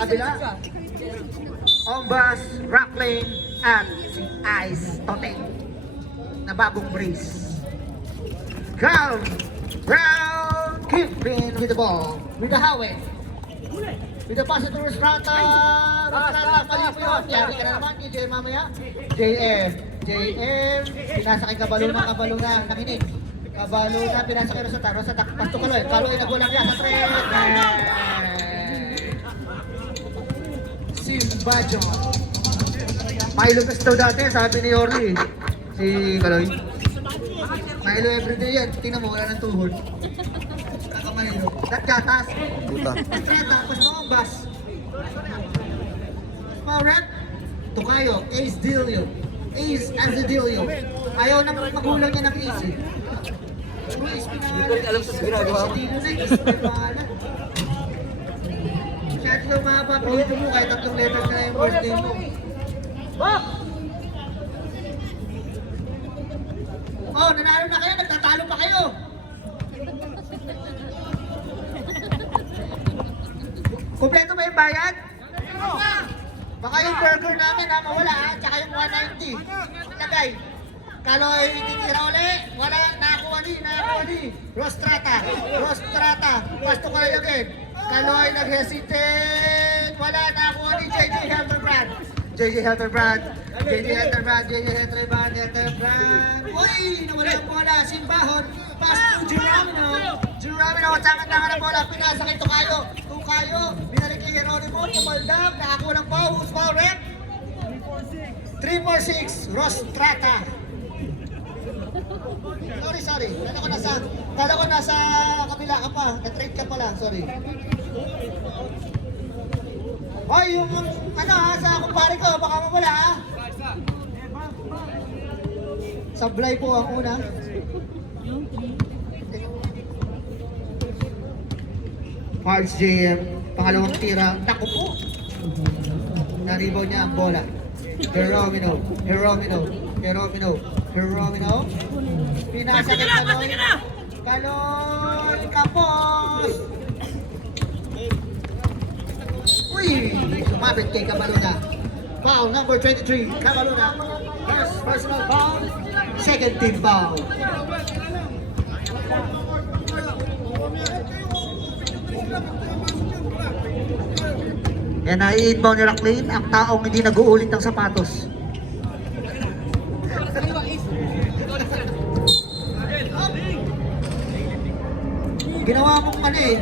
kabila. Ombas, Rocklane, at Ice Toteng na bagong brace. Ground! Ground! Kimpin with the ball. With the Howe. With the pass to Rostrata. Rostrata, mali po yun. Yari ka na naman, JM mamaya. JM. JM. Pinasa kay Kabaluna, Kabaluna. Nakinig. Kabaluna, pinasa kay Rostrata. Rostrata, pasto Kaloy. Kaloy, nagwalang yan sa thread. Simbajo. Milo Pesto dati, sabi ni Orly. Si Kaloy. Milo everyday yan. Tingnan mo, wala ng tuhod. Kakamahilo. Natkatas. Puta. Natreta, pas maubas. Mauret. Tukayo, Ace Dilio. Ace Azadilio. Ayaw nang magulang niya ng Ace. Ace, Hindi ko rin alam sa ginagawa mo. Dino na, Ace, may bahala. Kahit lang mahaba, pinito mo, kahit 3 letters na yung first name mo. Oh, nanalo na kayo, nagtatalo pa kayo. Kompleto ba yung bayad? Baka yung burger namin ha, mawala ha, tsaka yung 190. Lagay. Kaloy, titira uli. Wala, nakakuha ni. Rostrata. Pasto ka lang again. Kaloy, nag-hesitate. Wala, nakakuha ni JJ Helterbrand. Uy, nawala ang bola. Simbahon. Pass to Geronimo. Geronimo, watsangan-tangan ang bola. Pinasa kay Tukayo. Binalik kay Geronimo. Tumaldam. Nakakuha ng foul. Who's foul, rep? 3-4-6. Rostrata. Sorry. Kala ko nasa kabila ka pa. Na-trade ka pala. Sorry. Hoy, yung ano ha, sa kumpare ko, baka mawala ha. Sablay po ang una. Parts JM, pangalawang tira. Naku po. Naribaw niya ang bola. Geromino. Pinasa kay Kaloy. Kapos. Uy! Sumabit kay Kabaluna. Foul number 23, Kabaluna. First personal foul. Second team foul. Yan, nai-inbound ni Rocklane ang taong hindi nag-uulit ng sapatos. Ginawa mong ano eh.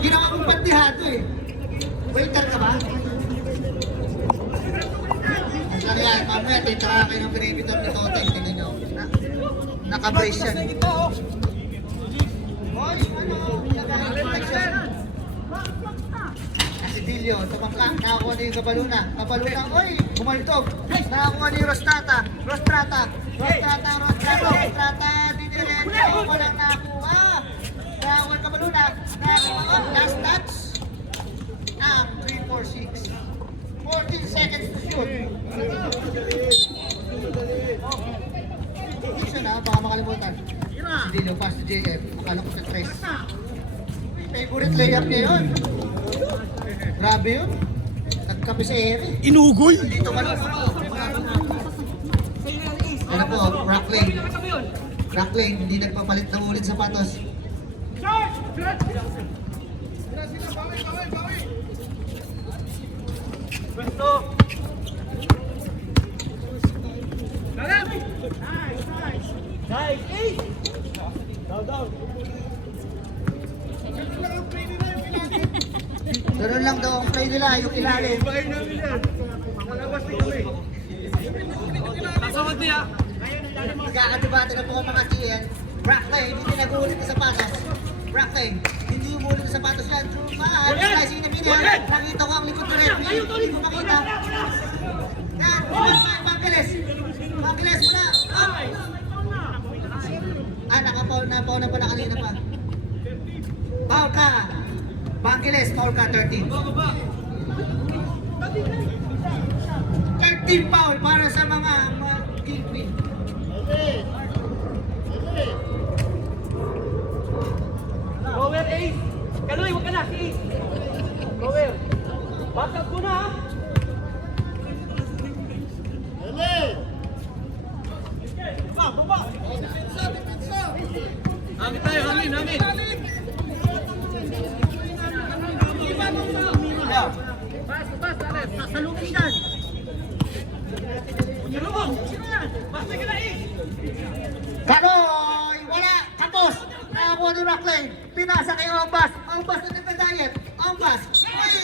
Ginawa mong bandihado eh. Waiter ka ba? Ano yan? Mamaya, titira kayo ng perimeter ni Toteng. Tingnan nyo. Naka-brace yan. Hoy, ano? Naka-protection. Asidilio, tumangka. Nakakuha na yung Kabaluna. Oy, bumaltog. Nakakuha ni Rostrata. Dito rin. Walang nakakuha. Nakakuha Kabaluna. Nakakuha. Last touch. 3-4-6. 14 seconds to shoot. Isa na, baka makalimutan. Dilio, pass to JM. Akala ko sa 3. Favorite layup niya yun. Grabe yun. Nagkape sa ere. Inugoy! Dito ka lang. Ano po, Rocklane, hindi nagpapalit ng ulit sapatos. Pwesto! Nice! Down! Ganun lang daw ang play nila, yung ilalim. Bahay namin yan. Malawas din kami. Pasawad niya. Magkakadebate na po ang mga CN. Rocklane, hindi nag-uulit ng sapatos. Rocklane, hindi umulit ng sapatos yan. True man, slicing na binyan. Nakita ko ang likod ng referee. Hindi mo makita. Yan, Bangeles, wala. Nakapaul na pala kanina pa. Foul ka. Bangeles, foul ka, 13. 13 foul para sa mga kingpin. Lower Ace! Kaloy, huwag ka na! Si Ace! Lower! Backup ko na ha. Baba. Amin tayo, amin. Sasalubin yan. Kaloy! Wala! Kapos! Nakakuha ni Rocklane. Pinasa kay Ombas. Ombas na nagpedayet. Ombas!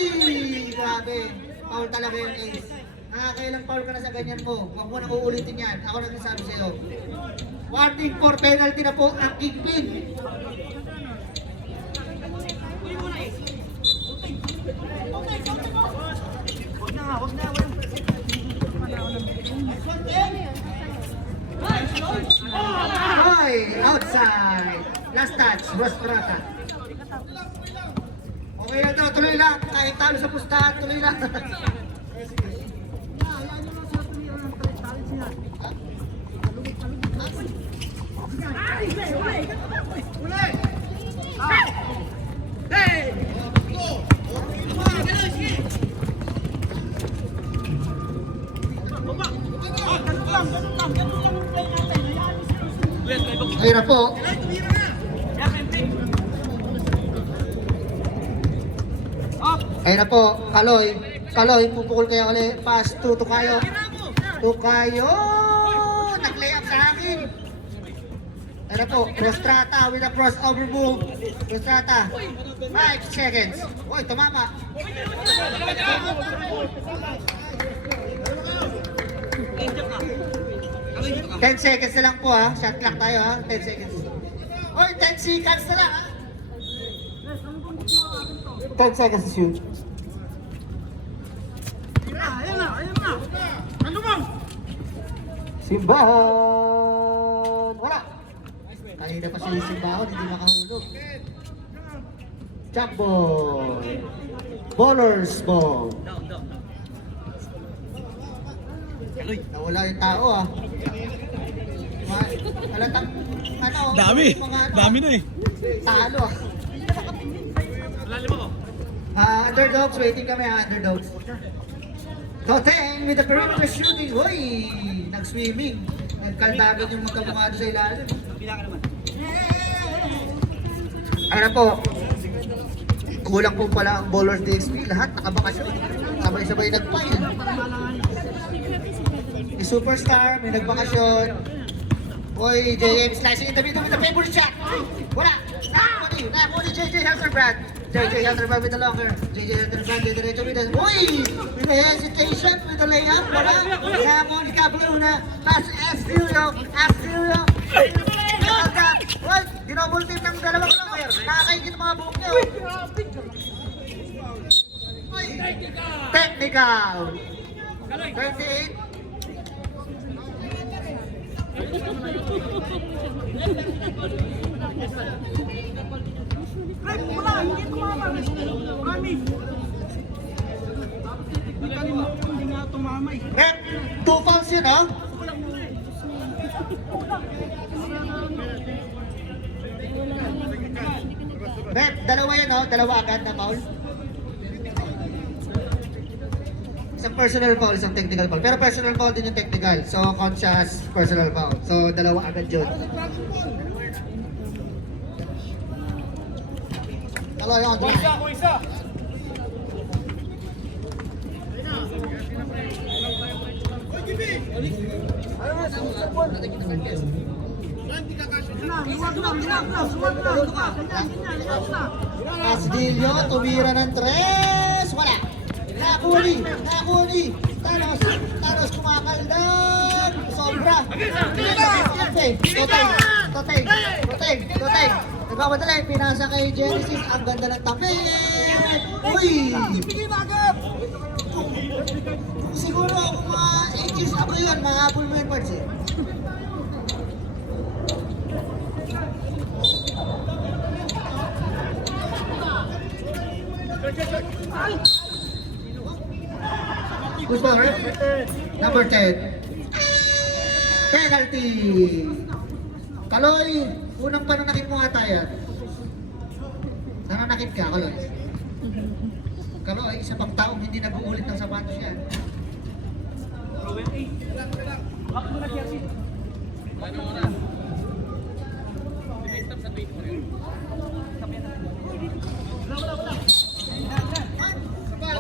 Uy! Grabe. Foul talaga yung ace. Nakakailang foul ka na sa ganyan mo. Huwag mo nang uulitin yan. Ako lang nasabi sa'yo. Warning for penalty na po ang Kingpin. Hoy! Outside! Last touch, Rosprata. Okay lang daw, tuloy lang. Kahit talo sa pustahan, tuloy lang. Ayun na po. Ayun na po, Kaloy. Kaloy, pupukol kayo ulit. Pass to Tukayo. Tukayo! Nag-layup sa akin. Ayun na po, Rostrata with a crossover move. Rostrata, 5 seconds. Uy, tumama. 10 seconds na lang po ha. Shot clock tayo ha. 10 seconds. Hoy, 10 seconds na lang ha. 10 seconds to shoot. Ayun na. Ano mo? Simbahon! Wala! Kanina pa siya yung simbahon, hindi makahulog. Jump ball! Bowler's ball! Nawala yung tao ah. Halatang ano? Dami. Mga, Dami na eh. talo ah. Underdogs, waiting kami ha, underdogs. Toteng with the perimeter shooting. Hoy! Nag-swimming. Nagkaldagan yung magkamukha doon sa ilalim. Ano po? Kulang po pala ang bowlers DXP. Lahat nakabakasyon. Sabay-sabay nagpain. Yung superstar, may nagbakasyon. Hoy, JM slashing in the middle with the favorite shot. Wala! Nakakuha ni JJ Helterbrand. JJ Helterbrand with the longer. JJ Helterbrand with the diretso with the... Uy! With the hesitation, with the layup. Wala! Nakakuha ni Cabruna. Pass to Astilio. Astilio! Uy! Dinouble team ng dalawang longer. Nakakaigit mga buhok niyo. Uy! Technical! 38. Wala, hindi tumama. Promise. Hindi nga tumama eh. Rep, 2 fouls yun ha? Rep, dalawa yun ha? Dalawa agad na foul? Isang personal foul, isang technical foul. Pero personal foul din yung technical. So, conscious personal foul. So, dalawa agad yun. Hello, yun. Isa. Asdilio, tumira ng 3. Wala. Nakuni. Thanos kumakaldag. Sobra. Toteng. Nagpapadala yung pinasa kay Genesis. Ang ganda ng tapit. Uy! Siguro kung mga 8 years ako yun, mahabol mo yun, Pards eh. Who's ball, right? Number 10. Penalty. Kaloy, unang pananakit mo ata yan. Nananakit ka, Kaloy. Kaloy, isa pang taong hindi nag-uulit ng sapatos yan.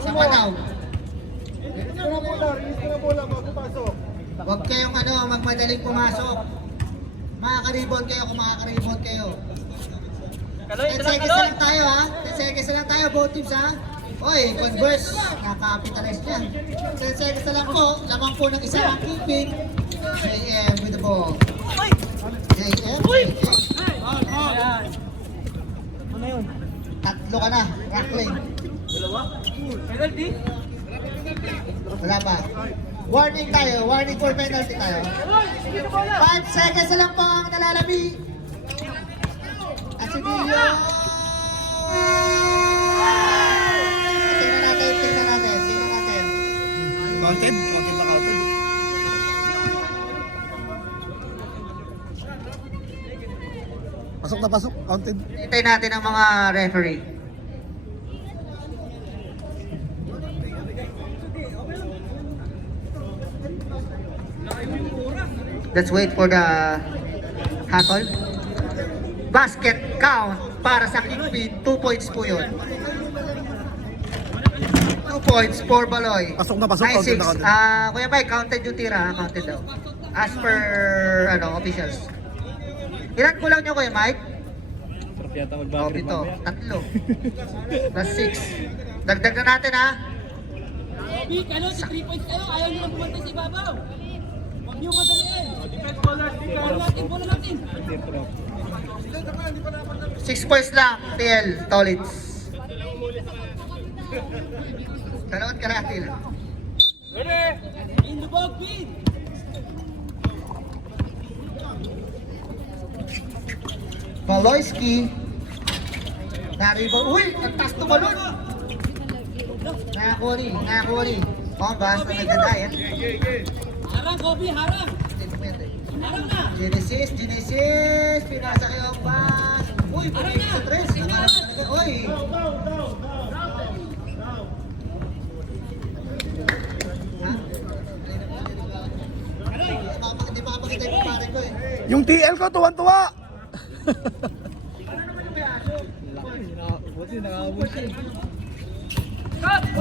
Sa panaw. Huwag kayong magmadaling pumasok. Makaka-rebound kayo kung makaka-rebound kayo. 10 seconds na lang tayo ha. 10 seconds na lang tayo, both teams ha. Oy, Converse, nakaka-capitalize niya. 10 seconds na lang po, lamang po ng isa ang keeping. JM with the ball. JM. Tatlo ka na, Rackling. Penalty? Wala pa. Warning tayo, warning for penalty tayo. 5 seconds na lang po ang nalalabi. Asidillo. Tingnan natin. Counted? Counted na counted. Pasok. Counted. Hintayin natin ang mga referee. Let's wait for the hatol. Basket count para sa Kingpin. 2 points po yun. 2 points for Baloy. Pasok na, pasok. 9-6. Counted na. Kuya Mike, counted yung tira. Counted daw. As per officials. Ilan kulang nyo Kuya Mike? Sarap yata Oh, pito. 3. Plus 6. Dagdag na natin ha. Big, si 3 points kayo, ayaw nyo lang bumantay sa ibabaw. Huwag nyo madaliin. Bola natin. 6 points lang, TL, Tolits. Dalawat kalahati lang. Indubog, Big. Baloyski. Naribang, uy! Ang taas tumalon! Nakakuha ni. Bombas na nagdadayat. Harang, Kobe, harang. Harang na. Genesis. Pinasa kayo ang bas. Uy, pumili sa 3. Uy! Hindi makapakita yung pare ko eh. Yung TL ko, tuwan-tuwa!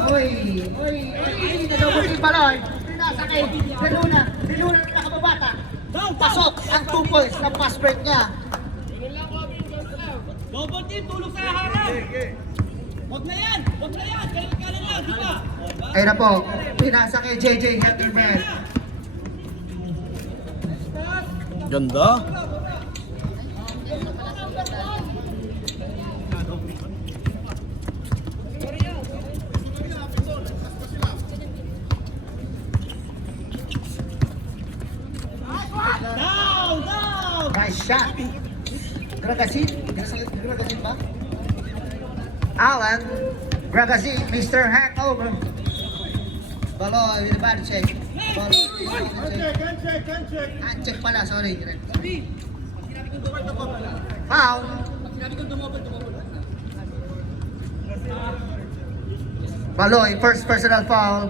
Uy! Nadobot yung Baloy. Pinasakay. Diluna ng nakababata. Pasok ang 2 points ng pass break niya. Double team, tulog sa harang. Huwag na yan. Kalit-kalit lang, di ba? Ayun na po. Pinasa kay JJ Henderman. Ganda. Down! Nice shot. Gragasin ba? Alan. Gragasin. Mr. Hangover. Baloy with the body check. Baloy with the check. Hand check pala, sorry. Foul. Baloy, first personal foul.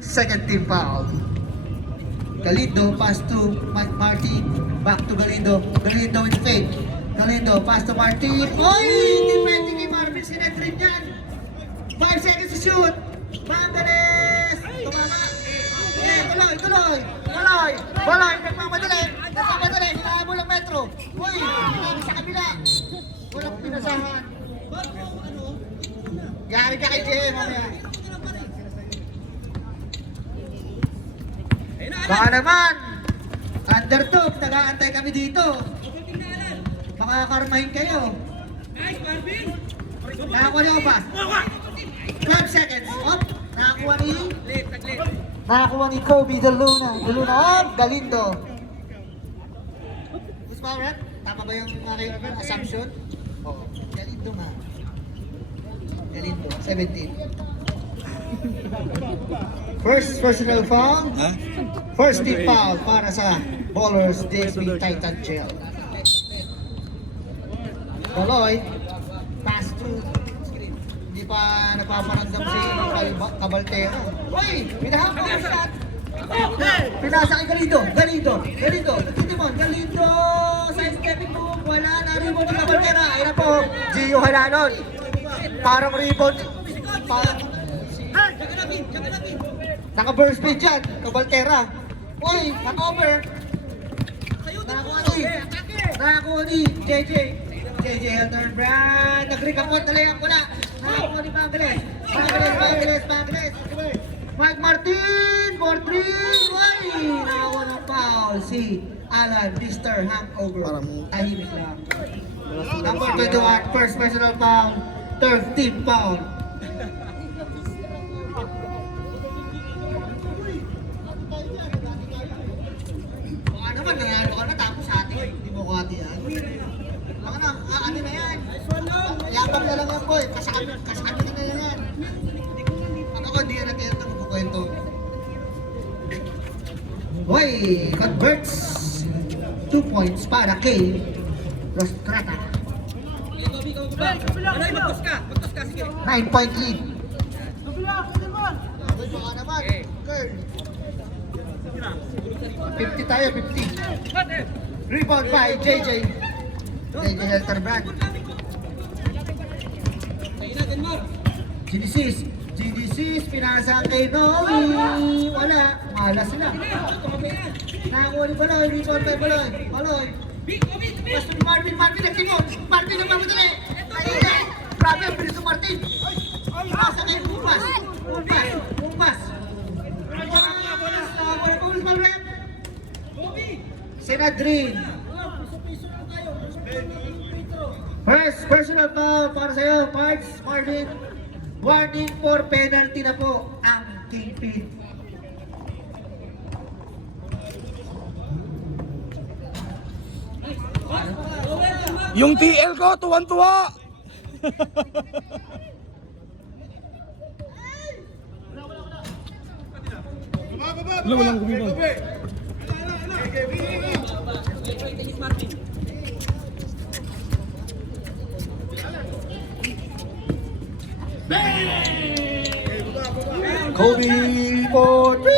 Second team foul. Galindo, pass to Martin. Back to Galindo. Galindo with fake. Galindo, pass to Martin. Oy! Defending kay Marvin. Sinetrin yan. 5 seconds to shoot. Manganes! Tumama. Tuloy. Baloy, nagmamadali. Hinahabol ang metro. Uy! Sa kabila. Walang pinasahan. Yari ka kay JM mamaya. Baka naman, underdog, nag-aantay kami dito. Makakarmahin kayo. Nakakuha niyo ba? 12 seconds. Up. Nakakuha ni Kobe De Luna. Galindo. Gusto ba, Red? Tama ba yung aking assumption? Oo. Galindo nga. Galindo. 17. First personal foul. First team foul para sa Ballers DSB Titan Gel. Baloy, pass to, hindi Hindi pa napaparamdam si Cabaltero. Uy! Pinahapon ang shot! Pinasa kay Galindo! Nagtitimon! Galindo! Sa stepping move! Wala na rebound ni Cabaltero! Ayun na po! Gio Halanon! Parang rebound! Parang... Naka-burst speed dyan! Cabaltero! Uy! Naka-over! Nakakuha ni JJ Helterbrand! Nag-recapot na lang ko na! Nakakuha ni Bangeles! Mike Martin! For 3! Uy! Nakakuha ng foul si Alan Mr. Hangover. Tahimik lang. Number 21, first personal foul, 13 foul. Baka naman, nangyari ka na tapos hati. Hindi mo ko hati yan. Baka na, ano na yan? Yabang na lang yan, boy. Kasakami na yan. Ano ko, hindi yan natin ito magkukwento. Boy, converts 2 points para kay Rostrata. 9-point lead. Baka naman, Kurt. 50 tayo, 50. Rebound by JJ Helterbrand. GDC's pinasa kay Noe. Wala, malas sila. Nakakuha ni Baloy, rebound kay Baloy. Basta ni Marvin nagtimon. Marvin ang mamadali. Ayun, grabe ang bilis ng Martin. Pinasa kay Pumas. Senadrin. First personal foul para sa'yo, Parks, Marvin. Warning for penalty na po ang Kingpin. Yung TL ko, tuwan-tuwa. Wala, walang gumibang. Kobe for 3!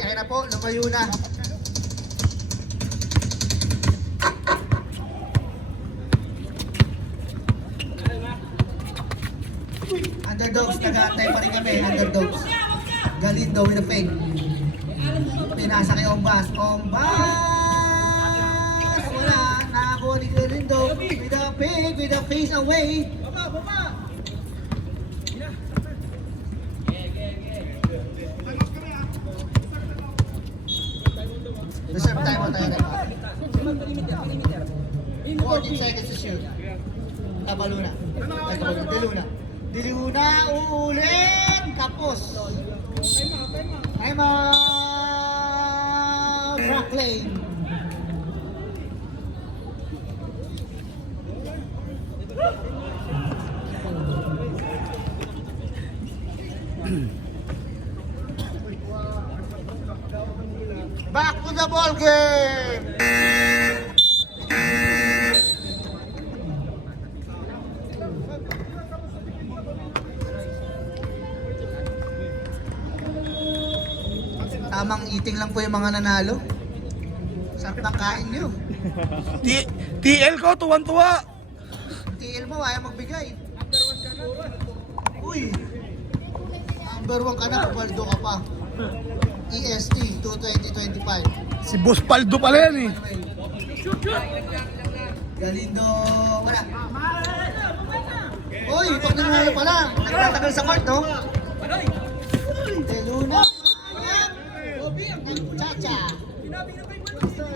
Ayun na po, lumayo na. Underdogs, nag-aantay pa rin kami, underdogs. Galindo with a fake. Pinasa kay Ombas. Wala, nakakuha ni Galindo with a fake, with a face away. Reserve time mo tayo na. 14 seconds to shoot. Tabaluna. Diluna, uulin! Kapos! Time out! Rock lane! Back to the ball game! Tamang eating lang po yung mga nanalo. Sarap ng kain nyo. TL ko, tuwan-tuwa. TL mo, ayaw magbigay. Uy! Number 1 ka na, Paldo ka pa. EST 2025. Si Boss Paldo pala yan eh. Galindo, wala. Uy, pag nanalo pala, nagtatagal sa court, no? Deluna. Chacha.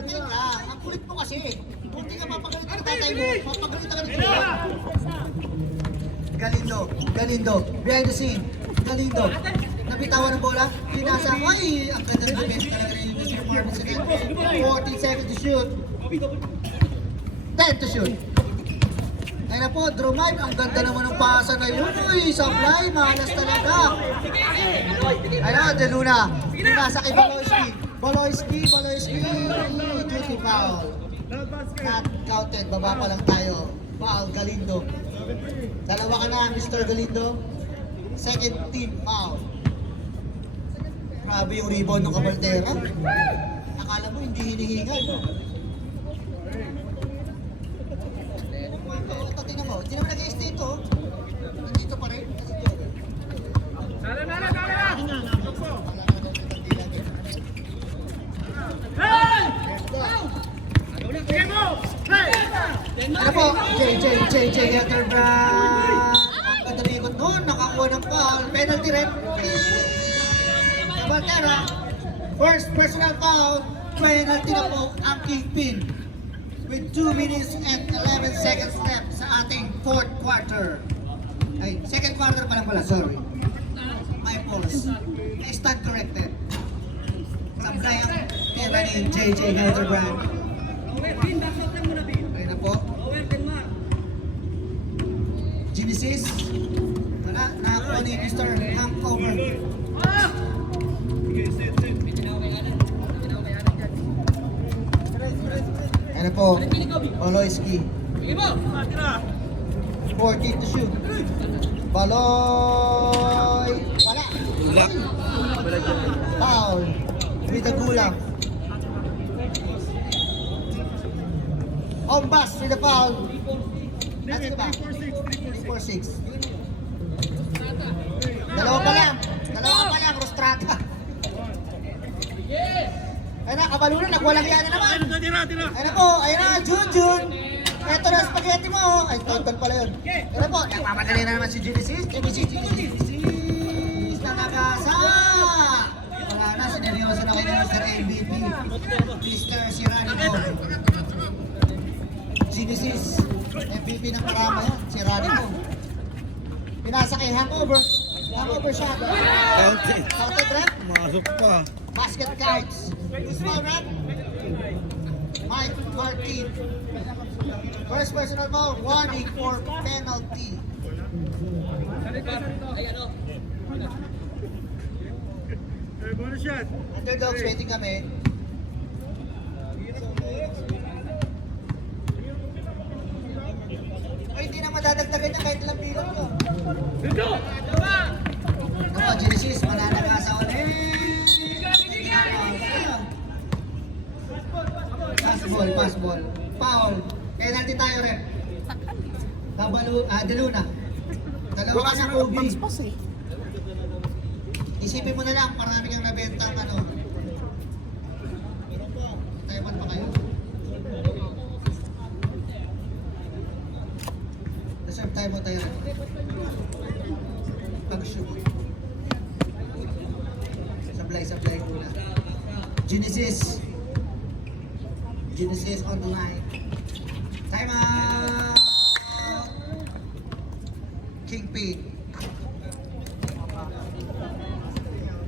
Teka, ang kulit mo kasi. Kung di ka mapagalitan ng tatay mo, mapagalitan ka ng kuya. Galindo, behind the scene. Galindo, napitawan ng bola, pinasa, ay, ang ganda ng defense talaga rin yung performance again. 14 seconds to shoot. 10 to shoot. Ayun na po, draw line, ang ganda naman ng pasa na yun. Uy, sablay, malas talaga. Ayun na, Deluna, pinasa kay Baloyski, duty foul. Not counted, baba pa lang tayo. Foul, Galindo. Dalawa ka na, Mr. Galindo. Second team foul. Grabe yung rebound ng Cabaltera. Akala mo hindi hinihingal, no? Ito, tingnan mo. Hindi naman nag-i-stay ito. Nandito pa rin. Ano po? JJ Hetterbrand. Ang ganda na ikot doon. Nakakuha ng foul. Penalty rin. Cabaltera. First personal foul. Penalty na po ang Kingpin. With 2 minutes and 11 seconds left sa ating fourth quarter. Ay, second quarter pa lang pala, sorry. My apologies. I stand corrected. Sablay ang pera ni JJ Hetterbrand. Ayun na po. Genesis. Wala, nakakuha ni Mr. Hankover. Ayun na po. Oloyski. 14 to shoot. Baloy. Wala. Foul. With the gulang. Ombas with the foul. Nasaan ba? 3-4-6. Dalawa pa lang, Rostrata. Ayun na, Kabalunan, nagwalang yan na naman. Ayun na po, ayun na, Jun. Ito na spaghetti mo. Ay, tonton pala yun. Ayun na po, nagmamadali na naman si Genesis. Genesis, nakagasa. Wala na, sineryoso na kayo ng Mr. MVP. Mr. Siraniko. Genesis, MVP ng Parama yan, Siraniko. Pinasa kay Hangover. Hangover shot. Counted rep. Masok pa. Basket cards. Small rep. Mike Martin. First personal foul, warning for penalty. Underdogs waiting kami. Ay, hindi na madadagdagan niya kahit ilang bilang ko. Ako, Genesis, mananagasa ulit. Pass ball. Foul. Kaya natin tayo rin. Deluna. Dalawa ka sa Kobe. Isipin mo na lang, marami kang nabenta ang ano. Taiwan pa kayo. Reserve time mo tayo rin. Pag-shoot. Supply muna. Genesis on the line. Time out! Kingpin.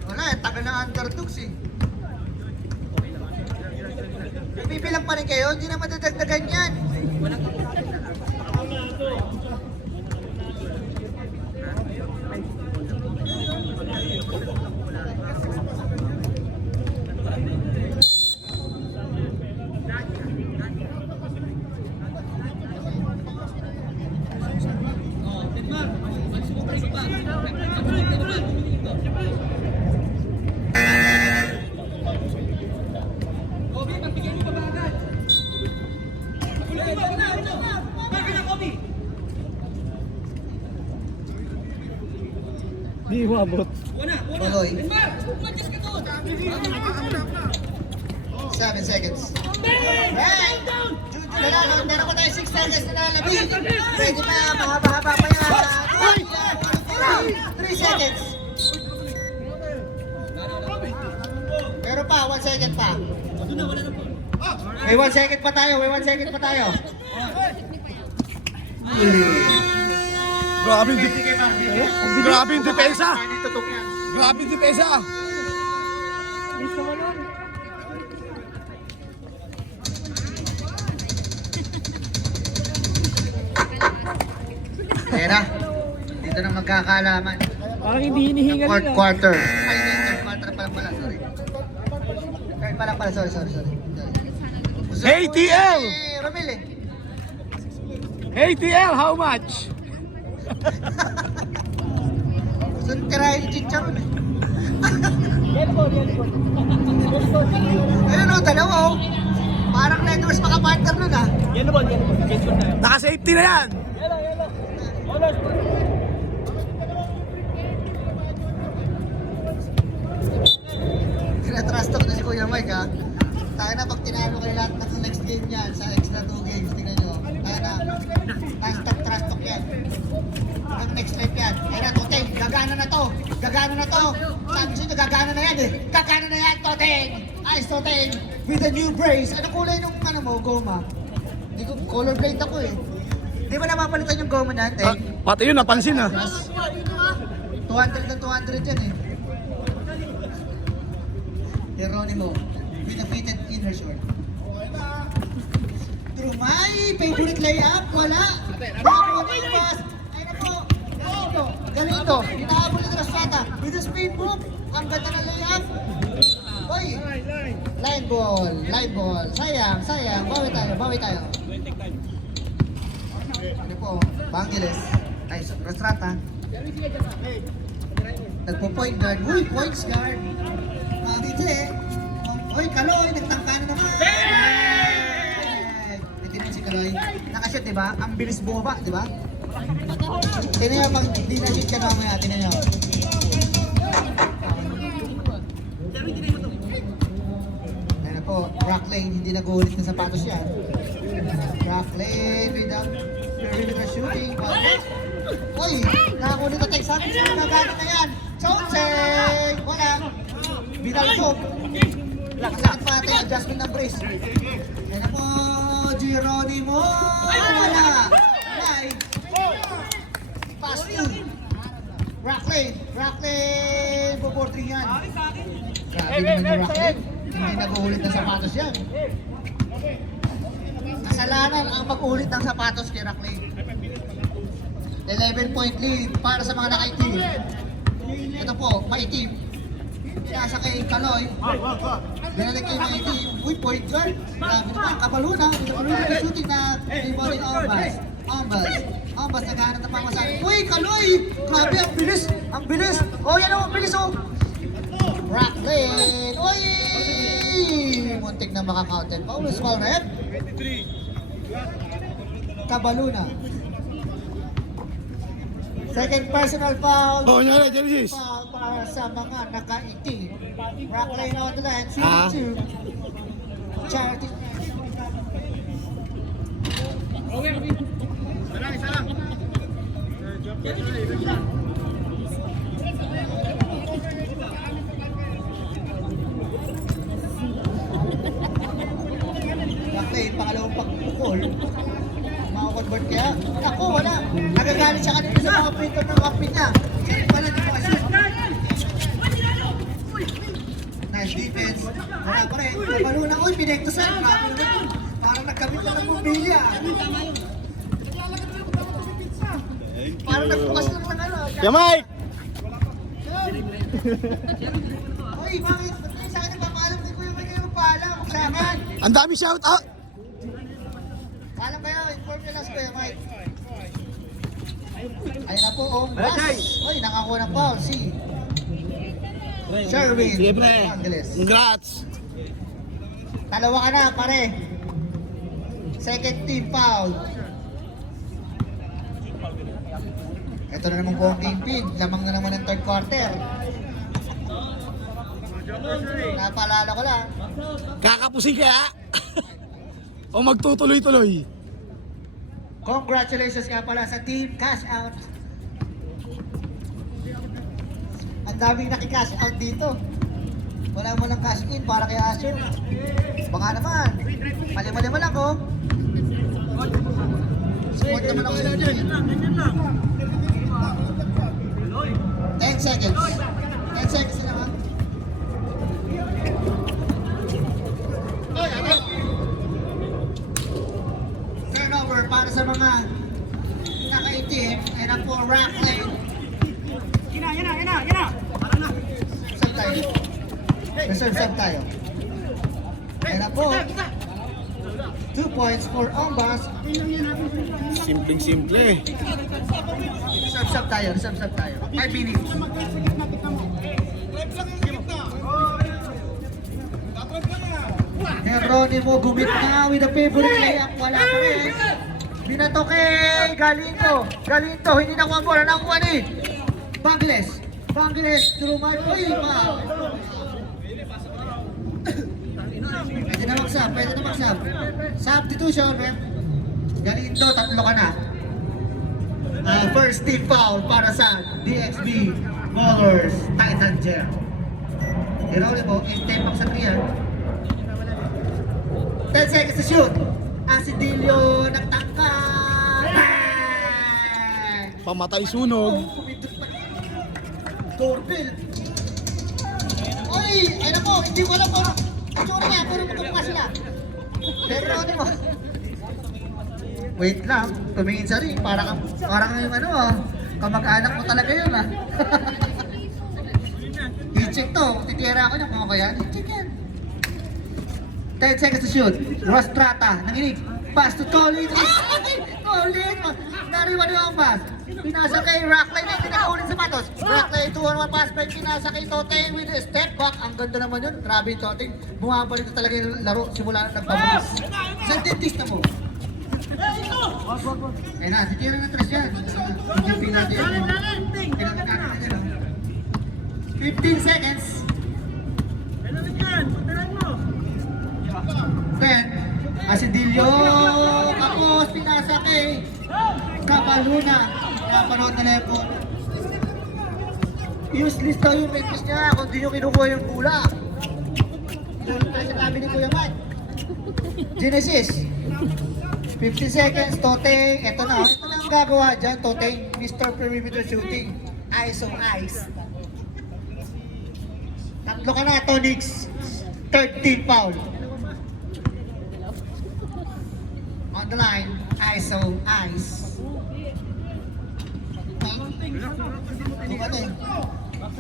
Wala, tagal ng underdogs eh. Bibilang pa rin kayo, hindi na madadagdagan yan. Di umabot. Tuloy. 7 seconds. Hey! Juju, meron ko tayo 6 seconds na lalabing. Pwede pa, mahaba-haba pa yan. 3 seconds. Meron pa, 1 second pa. May 1 second pa tayo, Grabe yung depensa. Grabe yung depensa. Ayan na. Dito na magkakaalaman. Parang hindi hinihingal Fourth nila. quarter. Ay, third quarter pala, sorry. Third pala, sorry. Hey, TL! Romel eh. Hey TL, how much? Gusto nang tirahin yung chicharon eh. Ayun o, dalawa o. Parang Nedwars makapartner nun ah. Yan naman. Change tayo. Naka-safety na yan. Yellow. Honors. Tinatrust talk na si Kuya Mike ha. Tayo na pag tinalo kayo lahat ng next game yan sa extra 2 games, tingnan nyo. Tayo na, trust talk yan. Ang next life yan. Kaya na, Toteng, gagana na to. Gagana na to. Sabi sa inyo, gagana na yan eh. Gagana na yan, Toteng. Ice Toteng with a new brace. Ano kulay nung ano mo, goma? Hindi ko, colorblind ako eh. Di ba napapalitan yung goma niyan, Teng? Pati yun, napansin ah. 200 na 200 yan eh. Geronimo with a fitted inner short. Through my favorite layup, wala. Nakakuha yung pass. Ay na po. Ganito. Hinahabol ni Rasata with a speed move. Ang ganda ng layup. Oy. Line ball. Sayang. Bawi tayo. Ano po? Bangiles. Ay, Rasata. Nagpo-point guard. Uy, points guard. Dito eh. Uy, Kaloy, nagtangka na naman. Hindi naman si Kaloy. Nakashoot, diba? Ang bilis bumaba, diba? Tinan nyo, pag di na-shoot ka mamaya, tinan nyo. Ayan na po, Rock Lane, hindi nag-ulit ng sapatos yan. Rock Lane, with a shooting. Uy, nakakulit na text. Sabi siya, nagagamit na yan. Chonseng! Wala. Binalsog. Sakit pati, adjustment ng brace. Yan na po, Geronimo. Wala. Live. Pass to. Racklane. Bubordring yan. Grabe naman yung Racklane. Hindi nag-uulit ng sapatos yan. Kasalanan ang mag-ulit ng sapatos kay Racklane. 11-point lead para sa mga nakaitim. Ito po, maitim. Nasa kay Kaloy. Binalik kay maitim. Uy, point guard. Grabe naman, Kabaluna. Kabaluna na shooting na rebound in Ombas, naghahanap na pamasabi. Uy, Kaloy! Grabe, ang bilis. Oh, yan ang bilis oh. Racklane. Uy! Muntik na makaka-counter. Paulus foul rep. Kabaluna. Second personal foul. Oh, yan, Genesis. Foul para sa mga nakaiti. Racklane on the line, Ah. 2-2. Charity. Racklane, pangalawang pagpukol. Makakonvert kaya? Ako, wala. Nagagalit siya kanina sa mga printer ng kapit niya. Kaya pala, di mo kasi. Nice defense. Wala pa rin. Kabaluna ko, pinektosan. Grabe naman. Parang nagkamit lang ng bumbilya. Parang nagbukas lang ng ano. Yeah, Mike! Uy, bakit? Ba't sa akin nagpapaalam ko yung may kayo magpaalam? Sa akin. Ang dami shout out! Alam kayo, inform nyo lang Kuya Mike. Ayun na po, Ombas. Uy, nakakuha ng foul. Si Sherwin. Sige, pre. Angeles. Congrats! Dalawa ka na, pare. Second team foul. Ito na naman po ang game pin. Lamang na naman ng third quarter. Napaalala ko lang. Kakapusin kaya? O magtutuloy-tuloy? Congratulations nga pala sa team cash out. Ang daming nakikash out dito. Wala mo lang cash in para kay Asher. Baka naman. Mali-mali lang ko. Support naman ako sa inyo. 10 seconds. 10 seconds na naman. Turnover para sa mga nakaitim. And ang po Racklane. Yan na. Parang na. Saan tayo? Reserve saan tayo? Ayan na po. 2 points for Ombas. Simpleng-simple. Sub-sub tayo, sub-sub tayo. 5 minutes. Geronimo gumit na with the favorite layup. Wala pa rin. Binato kay Galinto. Galinto, hindi nakuha ang bola. Nakuha ni Bangiles. Bangiles, Truman. Uy, pa. Pwede na mag-sub, pwede na mag-sub. Substitution, rep. Galinto, tatlo ka na. First team foul para sa DXB Ballers Titan Gem. Geronimo, step back sa 3 yan. 10 seconds to shoot. Asidilio nagtangka. Pamatay sunog. Doorbell. Oy, ay nako, hindi ko alam kung itsura niya, puro magkapwa sila. Geronimo. Wait lang, tumingin sa ring, parang yung ano kamag-anak mo talaga yun I-check to, titira ako niya kung kaya, i-check yan. 10 seconds to shoot. Rostrata, nanginig. Pass to Tolit. Tolit! Nariwan yung pass. Pinasa kay Rockline na pinakaulit sa patos. Rockline, 2-on-1 pass break. Pinasa kay Toteng with a step back. Ang ganda naman yun. Grabe yung Toteng. Bumabalik na talaga yung laro simula nagpabulis. Sa dentista mo. Ayun na, titira na tres yan. Yung pinati yan. 15 seconds. 10. Asidilio. Kapos, pinasa kay Kapaluna. Napanood na lepo. Useless daw yung medis niya kung di nyo kinukuha yung bola. Tulog tayo sa tabi ni Kuya Matt. Genesis. 50 seconds, Toteng. Ito na ang gagawa dyan, Toteng. Mr. Perimeter Shooting. Eyes on eyes. Tatlo ka na, Tonix. Third team foul. On the line, eyes on eyes. Sumakit.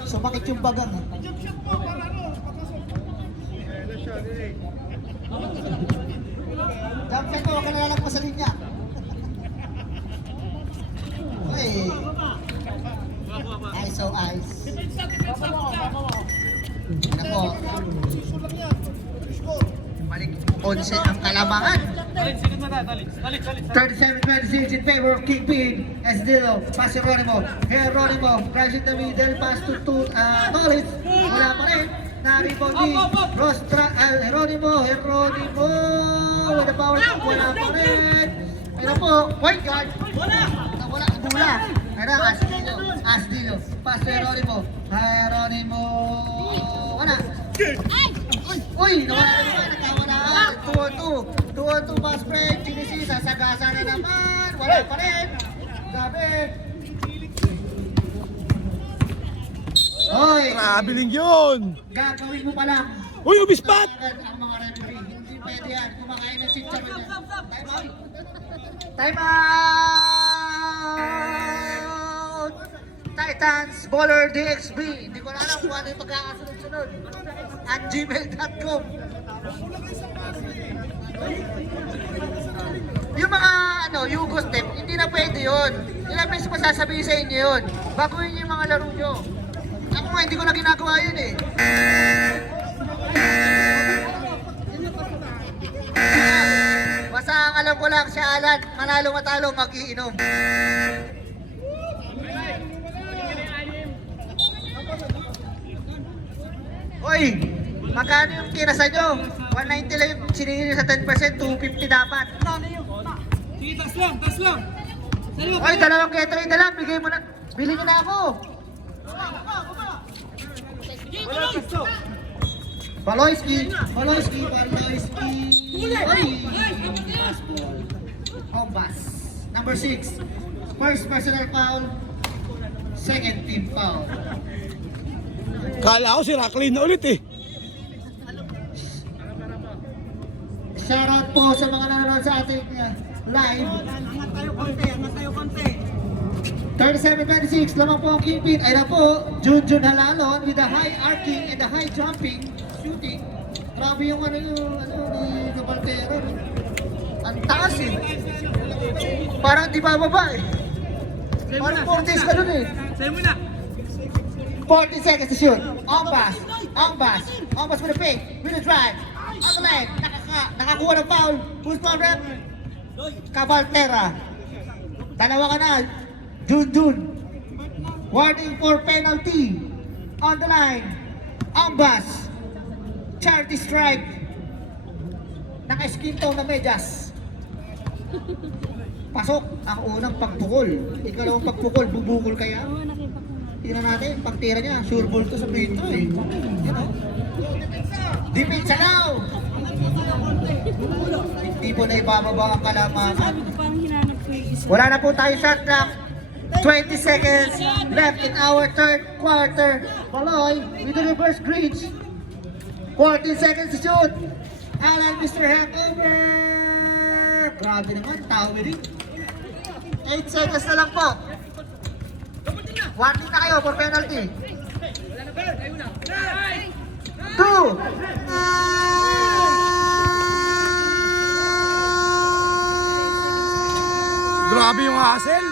Sumakit yung bagang. Jump shot mo, huwag ka nalalagpas sa linya. Uy. Eyes on eyes. Ano po? Balik 11 ang kalamangan. 37-26 in favor of Kingpin. Esdilo, pass Geronimo. Geronimo, drives in the middle, pass to Tolis. Wala pa rin. Na-rebound ni Rostra, Geronimo. Wala pa rin. Ayun po, point guard. Wala ang bula. Ayun, Asdilo. Pass to Geronimo. Wala. Uy, nawala na naman. Nagkawalaan. 2-on-2 pass break. Genesis, sasagasa na naman. Wala pa rin. Gabi. Hoy! Traveling yun. Gagawin mo pa lang. Uy, ubispat! Ang mga referee. Hindi pwede yan. Kumakain ng chicharon yan. Time out! Time out! Titans, Baller DXB. Hindi ko na alam kung ano yung pagkakasunod-sunod. At gmail.com. Yung mga Yugo step, hindi na pwede yun. Ilang beses pa sasabihin sa inyo yun. Baguhin yung mga laro nyo. Ako nga, hindi ko na ginagawa yun eh. Basta ang alam ko lang, si Alan, manalo-matalo, mag-iinom. Hoy, magkano yung kinasa nyo? 190 lang yung siningin nyo sa 10%, 250 dapat. Sige, tas lang. Hoy, dalawang Gatorade na lang, bigay mo na. Bili nyo na ako. Baloyski. Hoy! Ombas. Number 6. First personal foul. Second team foul. Kala ko si Racklin na ulit eh. Shoutout po sa mga nanonood sa ating live. Angat tayo konti. 37-26, lamang po ang Kingpin. Ay na po, Junjun Halalon with the high arcing and the high jumping, shooting. Grabe yung ni Gabaltero. Ang taas eh. Parang di bababa eh. Parang 4 days ka dun eh. Sa'yo muna. 40 seconds to shoot. Ombas. Ombas. Ombas with a pick. With a drive. On the leg. Nakakuha ng foul. Who's foul rep? Cabaltera. Dalawa ka na. Jun. Warning for penalty. On the line. Ombas. Charity strike. Naka-skin tone na medyas. Pasok. Ang unang pagpukol. Ikalawang pagpukol. Bubukol kaya? Tingnan natin, pagtira niya, sure ball to sa pinto eh. Yan o. Defense now! Hindi po na ibababa ang kalamangan. Wala na po tayo shot clock. 20 seconds left in our third quarter. Paloy with the reverse bridge. 14 seconds to shoot. Alan, Mr. Hangover! Grabe naman, towering. 8 seconds na lang po. Warning na kayo for penalty. 2. Grabe yung hassle.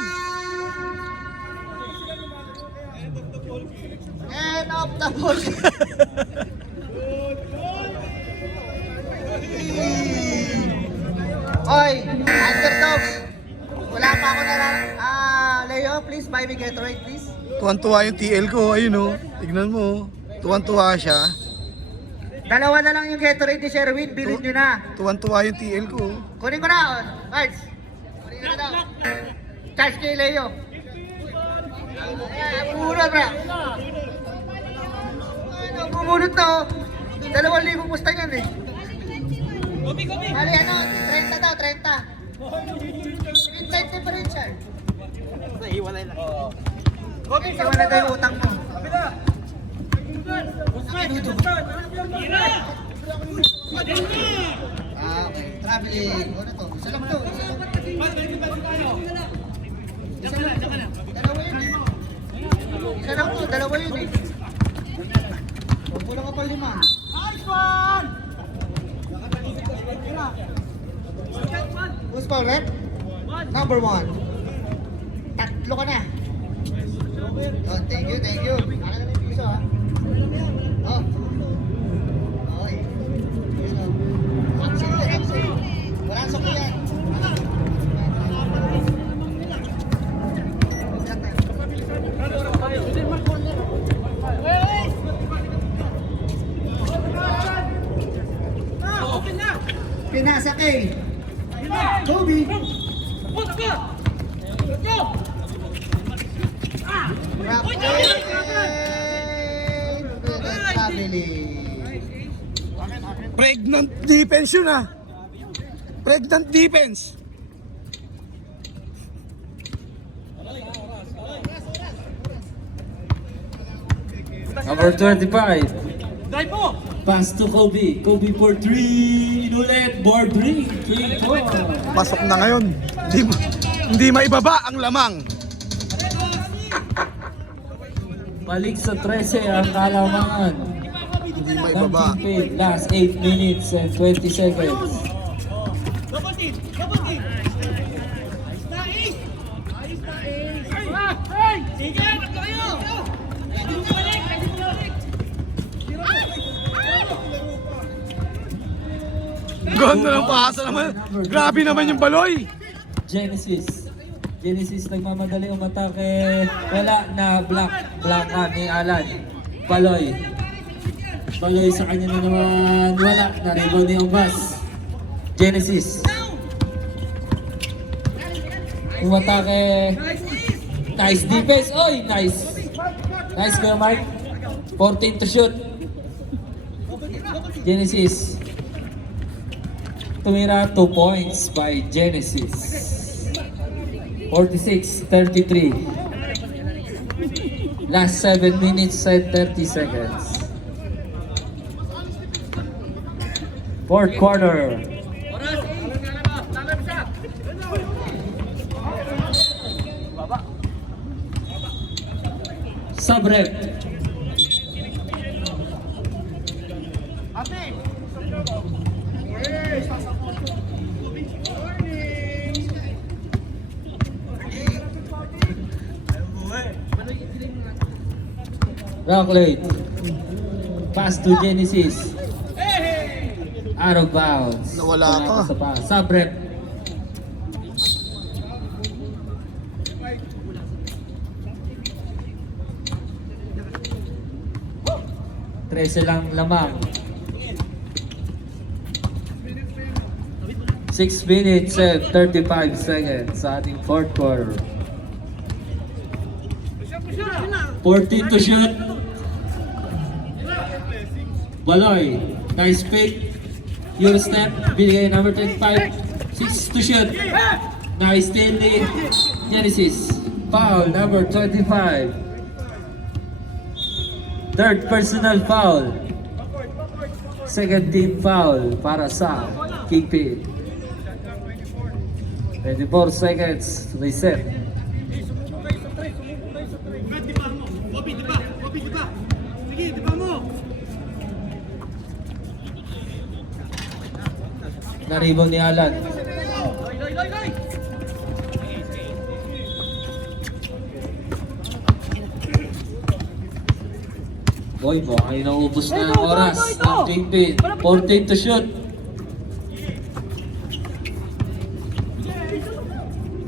End of the ball. Oy, underdogs. Wala pa ako Leo, please buy me Gatorade, please. Tuwan-tuwa yung TL ko, ayun o. Tignan mo. Tuwan-tuwa siya. Dalawa na lang yung Gatorade ni Sherwin, bilhin nyo na. Tuwan-tuwa yung TL ko. Kunin ko na, guards. Kunin ko na daw. Charge kay Leo. Mura, bra. Ano, bumunot na, oh. 2,000 musta yan, eh. Mali, ano, 30 daw, 30. Inside differential. Iwalay lang. Iwala daw yung utang mo. Okay, traveling. Ano to? Isa lang to. Isa lang to, dalawa yun eh. Huwag mo lang ka pa 5. Nice one! Who's called red? Number 1. Tatlo ka na. Oh, thank you. Akin na yung piso ha. Oh. Okay. Yun o. Action. Walang sok yan. Pinasa kay Kobe. Pregnant defense yun ah. Pregnant defense. Number 25. Drive mo! Pass to Kobe. Kobe for 3. Inulit. Board break. King po. Pasok na ngayon. Hindi maibaba ang lamang. Balik sa 13 ang kalamangan. Hindi maibaba. Last 8 minutes and 20 seconds. Double team! Nice! Sige! Tatlo kayo! Pwede mo balik! Ganda ng pasa naman. Grabe naman yung baloy. Genesis nagmamadali umatake. Wala na block ni Alan. Paloy sa kanya na naman. Wala na rebound ni Ombas. Genesis umatake. Nice defense. Oy, nice Kuya Mark. 14 to shoot. Genesis tumira 2 points by Genesis. 46-33. Last 7 minutes and 30 seconds. Fourth quarter. Subrep. Rockley. Pass to Genesis. Out of bounds. Nawala ka. Sa pass. Subrep. Trese lang lamang. 6 minutes and 35 seconds sa ating fourth quarter. 14 to shoot. Baloy. Nice pick. Your step. Binigay number 25. 6 to shoot. Nice steal lead. Genesis. Foul number 25. Third personal foul. Second team foul para sa Kingpin. 24 seconds. Reset. Bobby, di ba? Sige, di ba mo? Naribon ni Alan. Loy! Boy, baka inaubos na ang oras ng Kingpin. 14 to shoot.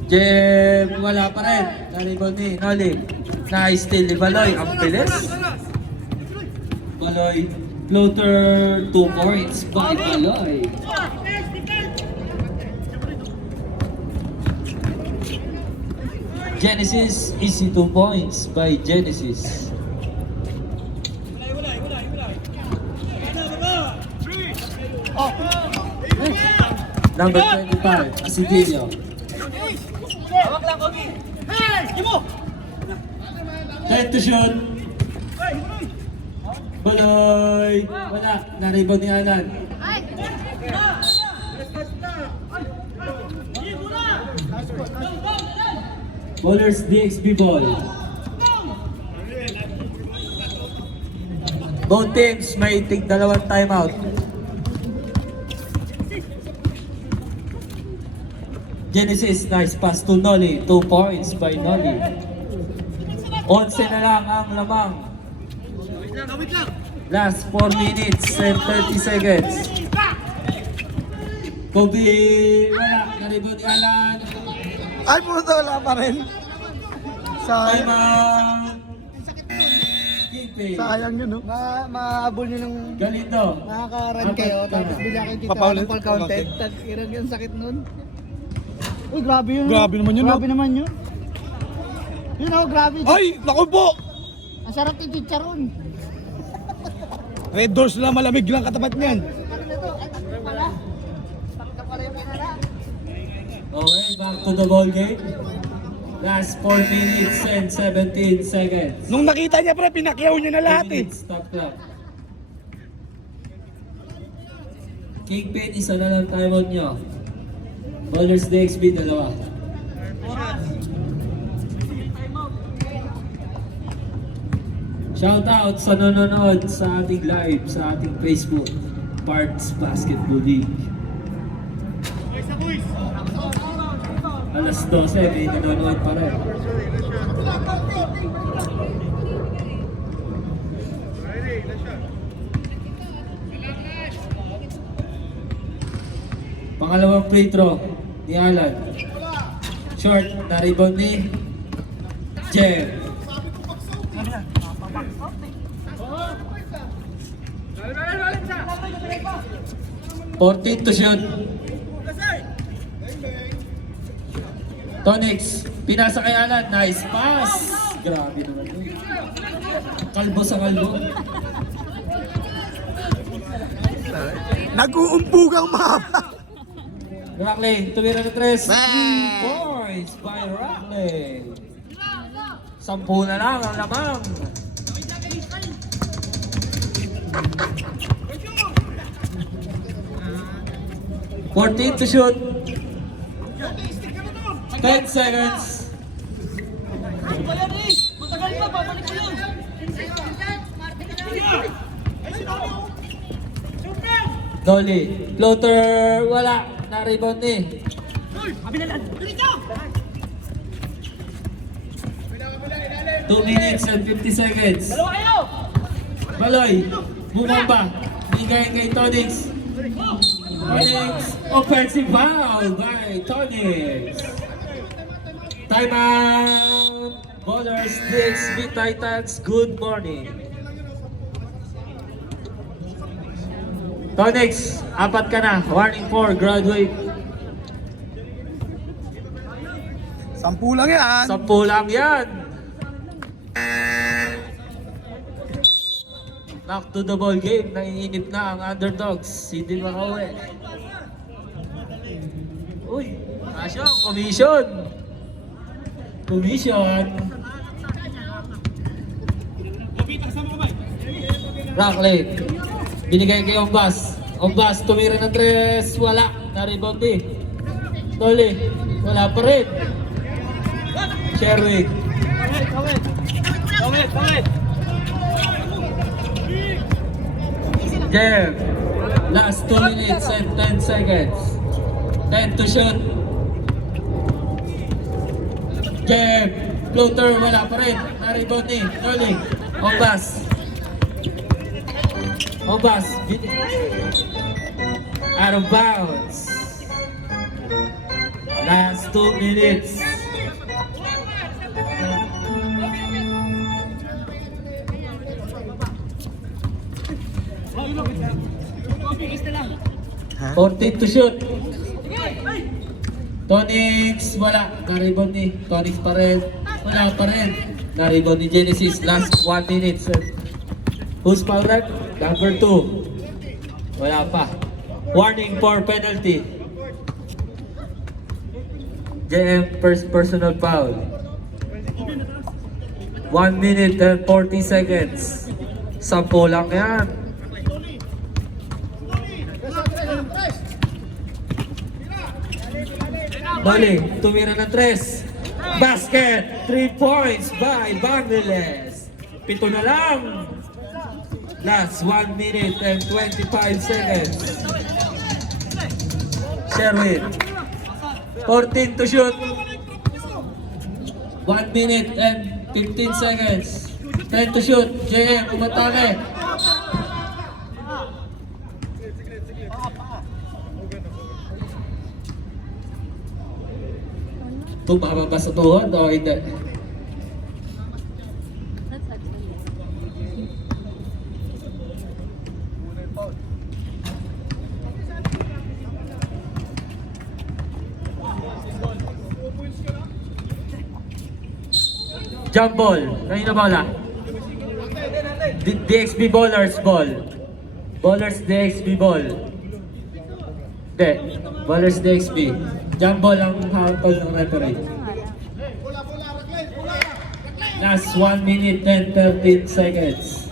Jem, wala pa rin. Naribon ni Noli. Nice steal ni Baloy. Ang bilis. Baloy. Floater, 2 points by Baloy. Genesis, easy 2 points by Genesis. Number 25, Asidillo. Hawak lang, Kobe. Hey! Mo! 10 to shoot. Baloy. Wala. Naribon ni Alan. Bowlers DXB ball. Both teams may tig dalawang timeout. Genesis, nice pass to Noli. 2 points by Noli. 11 na lang ang lamang. Wait lang. Last 4 minutes and 30 seconds. Kobe, wala. Naribon ni Alan. Ay, puto, wala pa rin. Sayang. Timeout. Kingpin. Sayang yun, no? Maabol nyo ng Galindo. nakaka-run kayo, tapos bigla kayo dito Papaulit? ng full counted. Tag-irag yung sakit nun. Uy, grabe yun. Grabe naman yun, no? Grabe naman yun. Yun oh, grabe. Ay, naku po! Ang sarap yung chicharon. Red Doors na malamig lang katapat niyan. Ano na to? Ay, takot pala. Takot pala yung pinala. Okay, back to the ball game. Last 4 minutes and 17 seconds. Nung nakita niya, pre, pinakyaw niya na lahat, 2 eh. minutes, stop clock. Kingpin, isa na lang timeout nyo. Bowlers DXB, dalawa. Shout out sa nanonood sa ating live, sa ating Facebook, Parts Basketball League. Alas 12, may nanonood pa rin. Pangalawang free throw ni Alan. Short, na-rebound ni Jem. Fourteen to shoot. Tonix, pinasa kay Alan. Nice pass. Grabe naman yun. Kalbo sa kalbo. Nag-uumpugang mahaba. Rockley, tumira na 3. 3 points by Rockley. 10 na lang ang lamang. $14 to shoot. 10 seconds. Ano ba yan, eh? Matagal pa, babalik ko yun. Dolly, floater, wala. Na-rebound ni. Kabilalan. Dito! 2 minutes and 50 seconds. Dalawa kayo! Baloy, bumamba. Bigay kay Tonix. Tonix, offensive foul by Tonix. Timeout. Ballers, DXB Titans, good morning. Tonix, apat ka na. Warning 4, graduate. 10 lang yan. 10 lang yan. Back to the ball game. Naiinip na ang underdogs. Hindi makauwi. Uy, Asyo, commission. Commission. Rackley. Binigay kay Ombas. Ombas, tumira ng 3. Wala. Na-rebound eh. Toli. Wala pa rin. Sherwick. Jeff. Last 2 minutes and 10 seconds. 10 to shoot. Jeff. Floater, wala pa rin. Na-rebound eh. Toli. Ombas. Ombas. Out of bounds. Last 2 minutes. Ha? 14 to shoot. Tonix, wala. Na-rebound ni Tonix pa rin. Wala pa rin. Na-rebound ni Genesis. Last 1 minute, sir. Who's foul rep? Number 2. Wala pa. Warning for penalty. JM first personal foul. 1 minute and 40 seconds. 10 lang yan. Bali, tumira ng 3. Basket! 3 points by Bangladesh. 7 na lang. Last 1 minute and 25 seconds. Sherwin. 14 to shoot. 1 minute and 15 seconds. 10 to shoot. JM, umatake. Tumama ba sa tuhod o hindi? Jump ball. Kanina bola? DXB ballers ball. Ballers DXB ball. Hindi. Ballers DXB. Jump ball ang hapon ng referee. Last 1 minute and 13 seconds.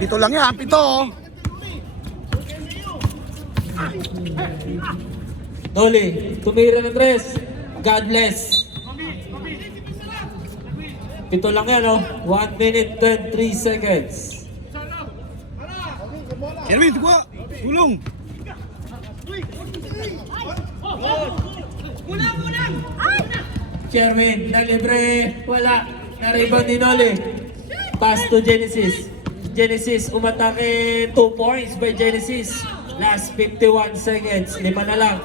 7 lang yan, 7 oh. Noli, tumira ng 3. God bless. 7 lang yan, oh. 1 minute and 3 seconds. Kerwin, tuwa. Tulong. Sherwin, nalibre. Wala. Na-rebound ni Noli. Pass to Genesis. Genesis, umatake. 2 points by Genesis. Last 51 seconds. 5 na lang.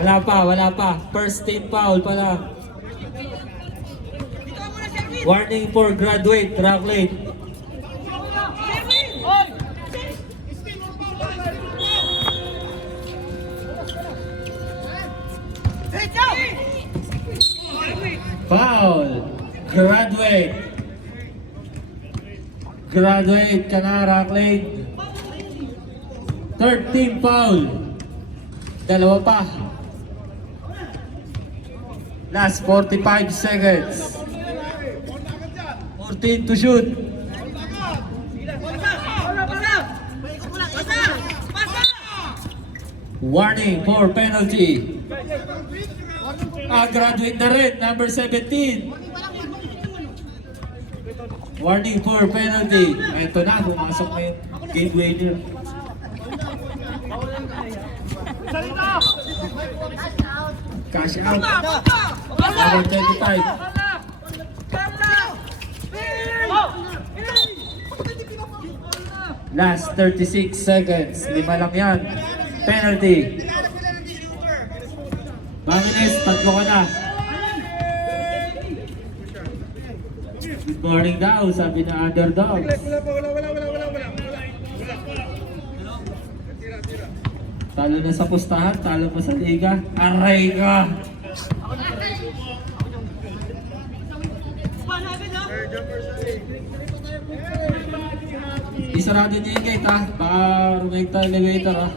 Wala pa. First team foul pa lang. Warning for graduate, Rackley. Foul. Graduate. Graduate ka na, Rackley. Third team foul. 2 pa. Last 45 seconds. 14 to shoot. Warning for penalty. Graduate na rin, number 17. Warning for penalty. Ito na, pumasok na yung game winner. Cash out. Number 25. Last 36 seconds. 5 lang yan. Penalty. Pangines, 3 ka na. Good morning daw, sabi na underdogs. Talo na sa pustahan, talo pa sa liga. Aray ka! Isarado niya yung gate ha. Baka rumekta elevator ha.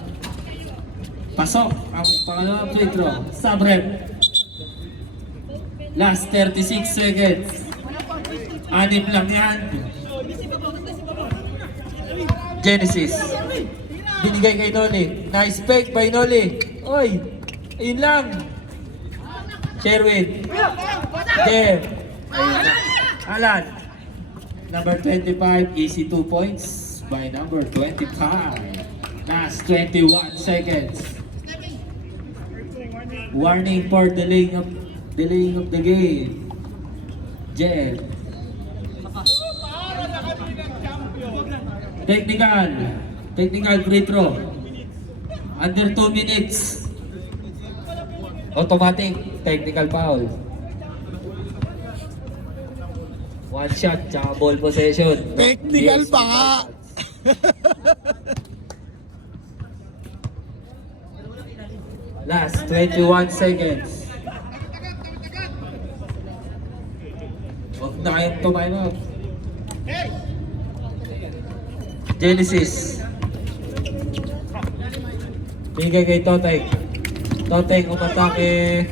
Pasok ang pangalawang free throw. Sub-rep. Last 36 seconds. 6 lang yan. Genesis. Binigay kay Noli. Nice fake by Noli. Oy! Ayun lang. Sherwin. There. Ayun lang. Alan. Number 25. Easy 2 points by number 25. Last 21 seconds. Warning for delaying of the game. Jeff. Technical free throw. Under 2 minutes. Automatic technical foul. 1 shot, tsaka ball possession. Technical pa nga. Last 21 seconds. Huwag na kayong tumayin out. Genesis. Bigay kay Toteng. Toteng umatake.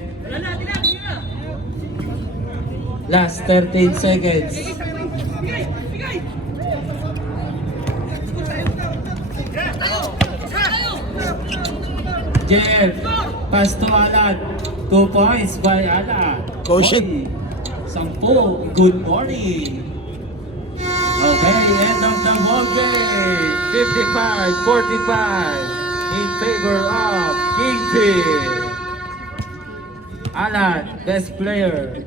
Last 13 seconds. Jeff. Pass to Alan. 2 points by Alan. Quotient. 10. Good morning. Okay, end of the ball game. 55-45 in favor of Kingpin. Alan, best player.